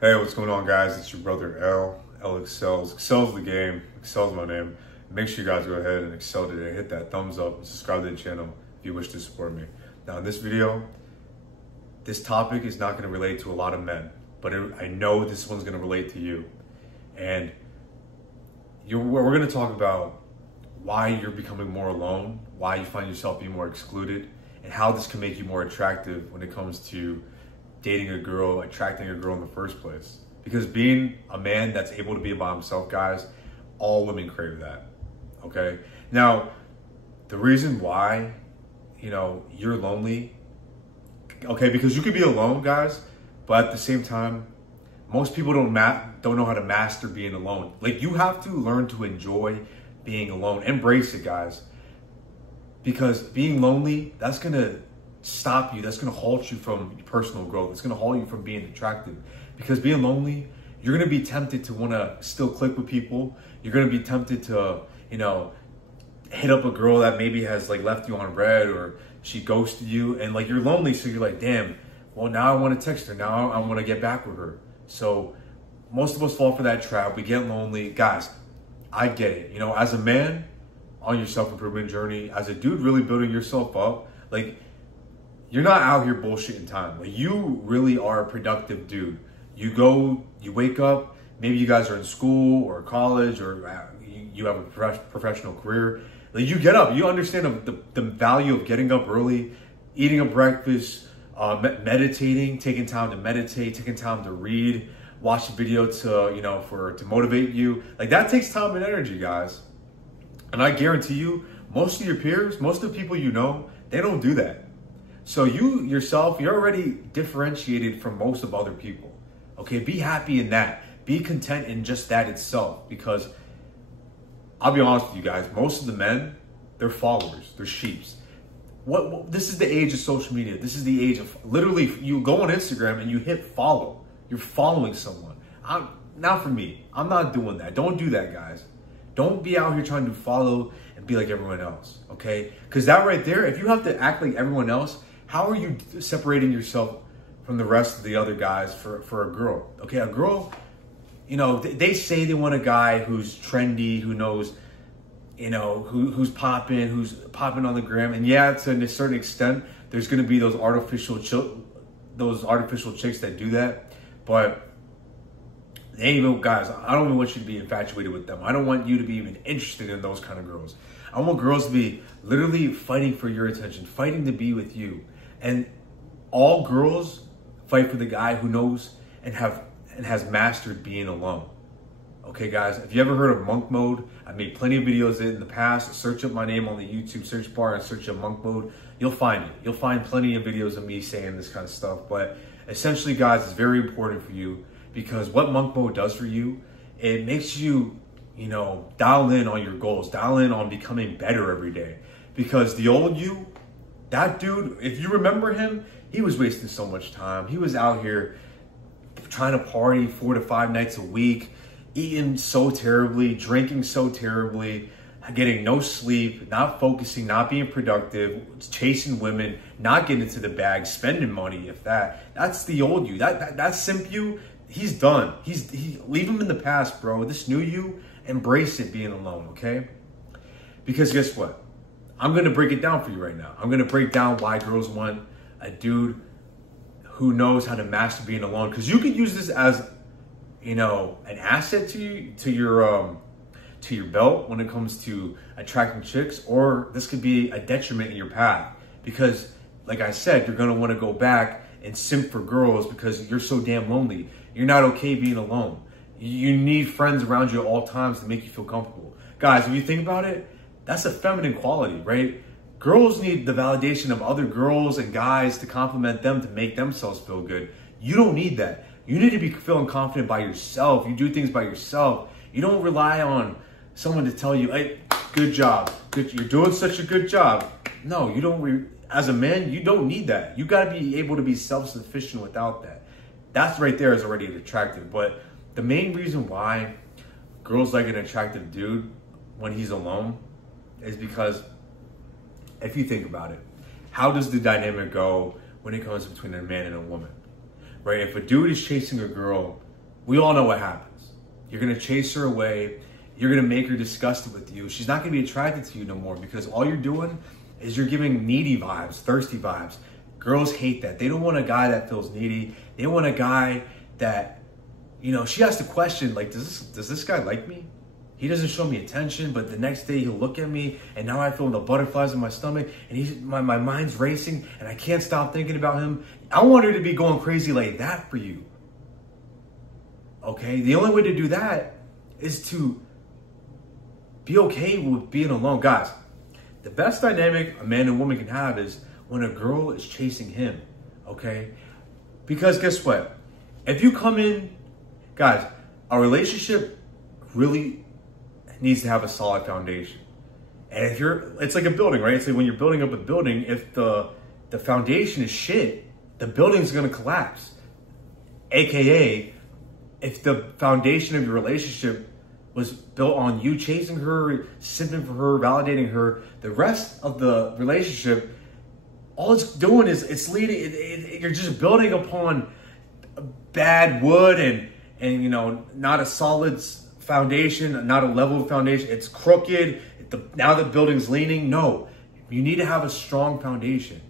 Hey, what's going on, guys? It's your brother elexcels. Excels the game. Excels my name. Make sure you guys go ahead and excel today. Hit that thumbs up and subscribe to the channel if you wish to support me. Now, in this video, this topic is not going to relate to a lot of men, but I know this one's going to relate to you. And we're going to talk about why you're becoming more alone, why you find yourself being more excluded, and how this can make you more attractive when it comes to dating a girl, attracting a girl in the first place. Because being a man that's able to be by himself, guys, all women crave that, okay? Now, the reason why, you're lonely, okay, because you could be alone, guys, but at the same time, most people don't know how to master being alone. Like, you have to learn to enjoy being alone. Embrace it, guys. Because being lonely, that's gonna stop you. That's gonna halt you from personal growth. It's gonna halt you from being attractive. Because being lonely, you're gonna be tempted to wanna still click with people. You're gonna be tempted to, hit up a girl that maybe has left you on red, or she ghosted you, and you're lonely, so you're like, damn, well, now I want to text her. Now I want to get back with her. So most of us fall for that trap. We get lonely. Guys, I get it. As a man on your self-improvement journey, as a dude really building yourself up, you're not out here bullshitting time. You really are a productive dude. You wake up, maybe you guys are in school or college, or you have a professional career. You get up, you understand the value of getting up early, eating a breakfast, meditating, taking time to meditate, taking time to read, watch a video to motivate you. That takes time and energy, guys. And I guarantee you, most of your peers, most of the people they don't do that. So you yourself, you're already differentiated from most of other people. Okay, be happy in that. Be content in just that itself. Because I'll be honest with you guys, most of the men, they're followers, they're sheeps. This is the age of social media. This is the age of literally, you go on Instagram and you hit follow. You're following someone. Not for me. I'm not doing that. Don't do that, guys. Don't be out here trying to follow and be like everyone else, okay? Because that right there, if you have to act like everyone else, how are you separating yourself from the rest of the other guys for a girl? Okay, a girl, they say they want a guy who's trendy, who knows, who's popping on the gram. And yeah, to a certain extent, there's going to be those artificial chicks that do that. But guys, I don't even want you to be infatuated with them. I don't want you to be even interested in those kind of girls. I want girls to be literally fighting for your attention, fighting to be with you. And all girls fight for the guy who knows and has mastered being alone. Okay, guys, if you ever heard of monk mode, I made plenty of videos in the past. Search up my name on the YouTube search bar and search up monk mode. You'll find it. You'll find plenty of videos of me saying this kind of stuff. But essentially, guys, it's very important for you, because what monk mode does for you, it makes you, dial in on your goals, dial in on becoming better every day. Because the old you, that dude, if you remember him, he was wasting so much time. He was out here trying to party 4 to 5 nights a week, eating so terribly, drinking so terribly, getting no sleep, not focusing, not being productive, chasing women, not getting into the bag, spending money, if that. That's the old you. That simp you, he's done. Leave him in the past, bro. This new you, embrace it being alone, okay? Because guess what? I'm going to break it down for you right now. I'm going to break down why girls want a dude who knows how to master being alone. Because you could use this as, an asset to your belt when it comes to attracting chicks, or this could be a detriment in your path. Because, like I said, you're going to want to go back and simp for girls because you're so damn lonely. You're not okay being alone. You need friends around you at all times to make you feel comfortable. Guys, if you think about it, that's a feminine quality, right? Girls need the validation of other girls and guys to compliment them to make themselves feel good. You don't need that. You need to be feeling confident by yourself. You do things by yourself. You don't rely on someone to tell you, hey, good job. You're doing such a good job. No, you don't. As a man, you don't need that. You got to be able to be self-sufficient without that. That's right there is already attractive. But the main reason why girls like an attractive dude when he's alone is because, if you think about it, how does the dynamic go when it comes between a man and a woman? Right? If a dude is chasing a girl we all know what happens. You're gonna chase her away. You're gonna make her disgusted with you. She's not gonna be attracted to you no more because all you're doing is you're giving needy vibes, thirsty vibes. Girls hate that. They don't want a guy that feels needy. They want a guy that, you know, she has to question, like, does this guy like me? He doesn't show me attention, but the next day he'll look at me and now I feel the butterflies in my stomach and my mind's racing and I can't stop thinking about him. I want her to be going crazy like that for you. Okay? The only way to do that is to be okay with being alone. Guys, the best dynamic a man and woman can have is when a girl is chasing him. Okay? Because guess what? If you come in, guys, a relationship really needs to have a solid foundation. And if it's like a building, right? It's like when you're building up a building, if the foundation is shit, the building's gonna collapse. AKA, if the foundation of your relationship was built on you chasing her, simping for her, validating her, the rest of the relationship, all it's doing is it's leading, you're just building upon bad wood and you know, not a solid foundation, not a level foundation. It's crooked. Now the building's leaning. No, you need to have a strong foundation.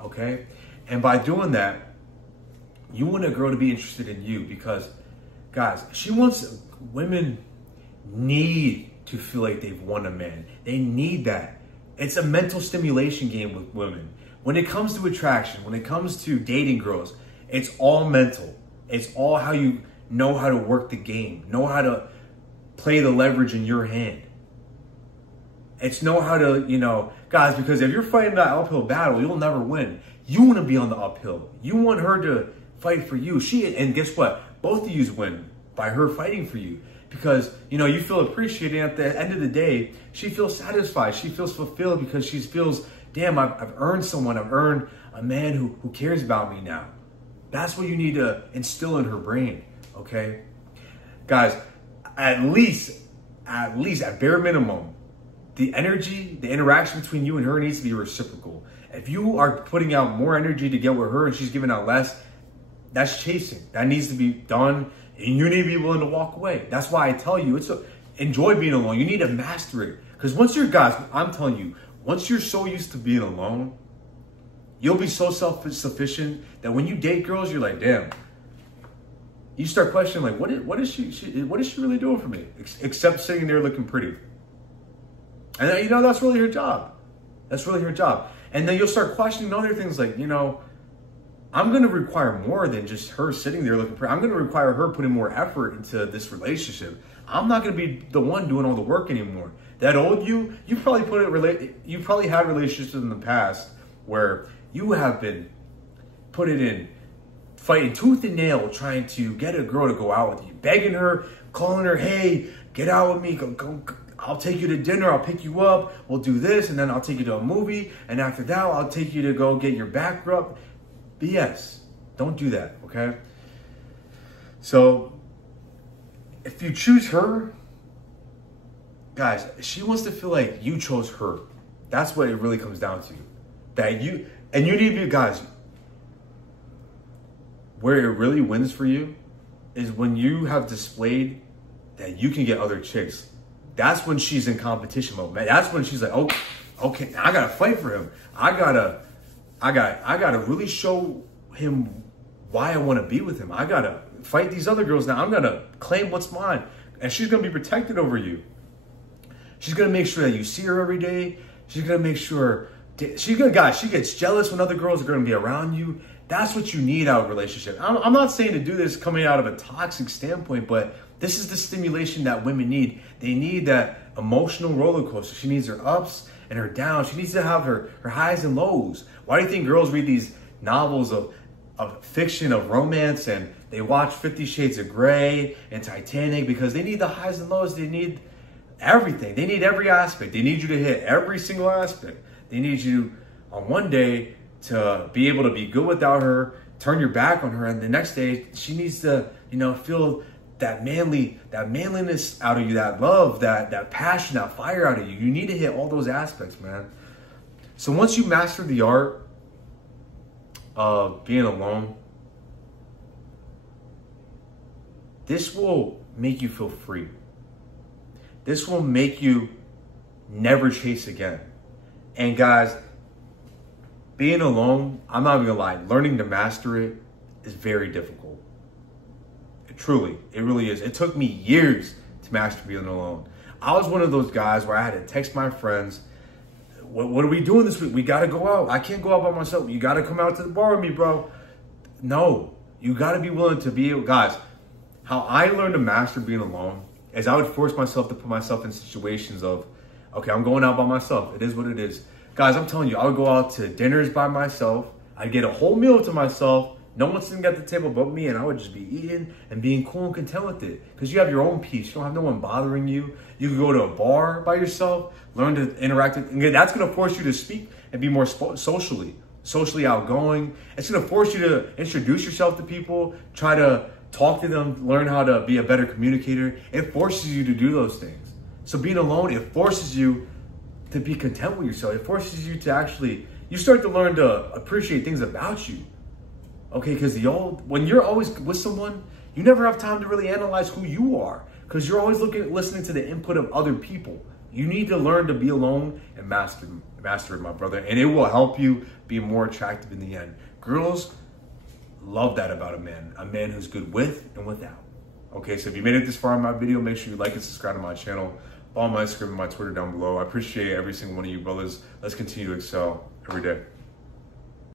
Okay? And by doing that, you want a girl to be interested in you because, guys, women need to feel like they've won a man. They need that. It's a mental stimulation game with women. When it comes to attraction, when it comes to dating girls, it's all mental. It's all how you know how to work the game, know how to play the leverage in your hand. It's know how to, you know, guys, because if you're fighting that uphill battle, you'll never win. You want to be on the uphill. You want her to fight for you. And guess what? Both of you win by her fighting for you because, you know, you feel appreciated. At the end of the day, she feels satisfied. She feels fulfilled because she feels, damn, I've earned someone. I've earned a man who cares about me now. That's what you need to instill in her brain, okay? Guys, at least, at bare minimum, the energy, the interaction between you and her needs to be reciprocal. If you are putting out more energy to get with her and she's giving out less, that's chasing. That needs to be done, and you need to be willing to walk away. That's why I tell you, enjoy being alone. You need to master it. Because I'm telling you, once you're so used to being alone, you'll be so self-sufficient that when you date girls, you're like, damn. You start questioning, like, what is she really doing for me? Except sitting there looking pretty. And you know, that's really her job. That's really her job. And then you'll start questioning other things like, you know, I'm going to require more than just her sitting there looking pretty. I'm going to require her putting more effort into this relationship. I'm not going to be the one doing all the work anymore. That old you probably had relationships in the past where you have been fighting tooth and nail trying to get a girl to go out with you, begging her, calling her, hey, get out with me, go, I'll take you to dinner, I'll pick you up, we'll do this, and then I'll take you to a movie, and after that, I'll take you to go get your back rubbed. BS. Don't do that, okay? So, if you choose her, guys, she wants to feel like you chose her. That's what it really comes down to. You need to be, guys, where it really wins for you is when you have displayed that you can get other chicks. That's when she's in competition mode, man. That's when she's like, oh, okay, I gotta fight for him. I gotta really show him why I want to be with him. I gotta fight these other girls now. I'm gonna claim what's mine, and she's gonna be protected over you. She's gonna make sure that you see her every day. She's gonna make sure she gets jealous when other girls are gonna be around you. That's what you need out of a relationship. I'm not saying to do this coming out of a toxic standpoint, but this is the stimulation that women need. They need that emotional roller coaster. She needs her ups and her downs. She needs to have her highs and lows. Why do you think girls read these novels of fiction, of romance, and they watch 50 Shades of Grey and Titanic? Because they need the highs and lows. They need everything. They need every aspect. They need you to hit every single aspect. They need you on one day to be able to be good without her, turn your back on her, and the next day she needs to, you know, feel that manliness out of you, that love, that passion, that fire out of you. You need to hit all those aspects, man. So once you master the art of being alone, this will make you feel free. This will make you never chase again. And guys, being alone, I'm not even gonna lie, learning to master it is very difficult. Truly, it really is. It took me years to master being alone. I was one of those guys where I had to text my friends, what are we doing this week? We gotta go out. I can't go out by myself. You gotta come out to the bar with me, bro. No, you gotta be willing to be, guys, how I learned to master being alone is I would force myself to put myself in situations of, okay, I'm going out by myself. It is what it is. Guys, I'm telling you, I would go out to dinners by myself. I'd get a whole meal to myself. No one's sitting at the table but me, and I would just be eating and being cool and content with it. Because you have your own peace. You don't have no one bothering you. You can go to a bar by yourself, learn to interact with, and that's going to force you to speak and be more socially outgoing. It's going to force you to introduce yourself to people, try to talk to them, learn how to be a better communicator. It forces you to do those things. So being alone, it forces you to be content with yourself. It forces you to actually, you start to learn to appreciate things about you. Okay, because when you're always with someone, you never have time to really analyze who you are because you're always listening to the input of other people. You need to learn to be alone and master it, my brother, and it will help you be more attractive in the end. Girls love that about a man who's good with and without. Okay, so if you made it this far in my video, make sure you like and subscribe to my channel. Follow my Instagram and my Twitter down below. I appreciate every single one of you brothers. Let's continue to excel every day.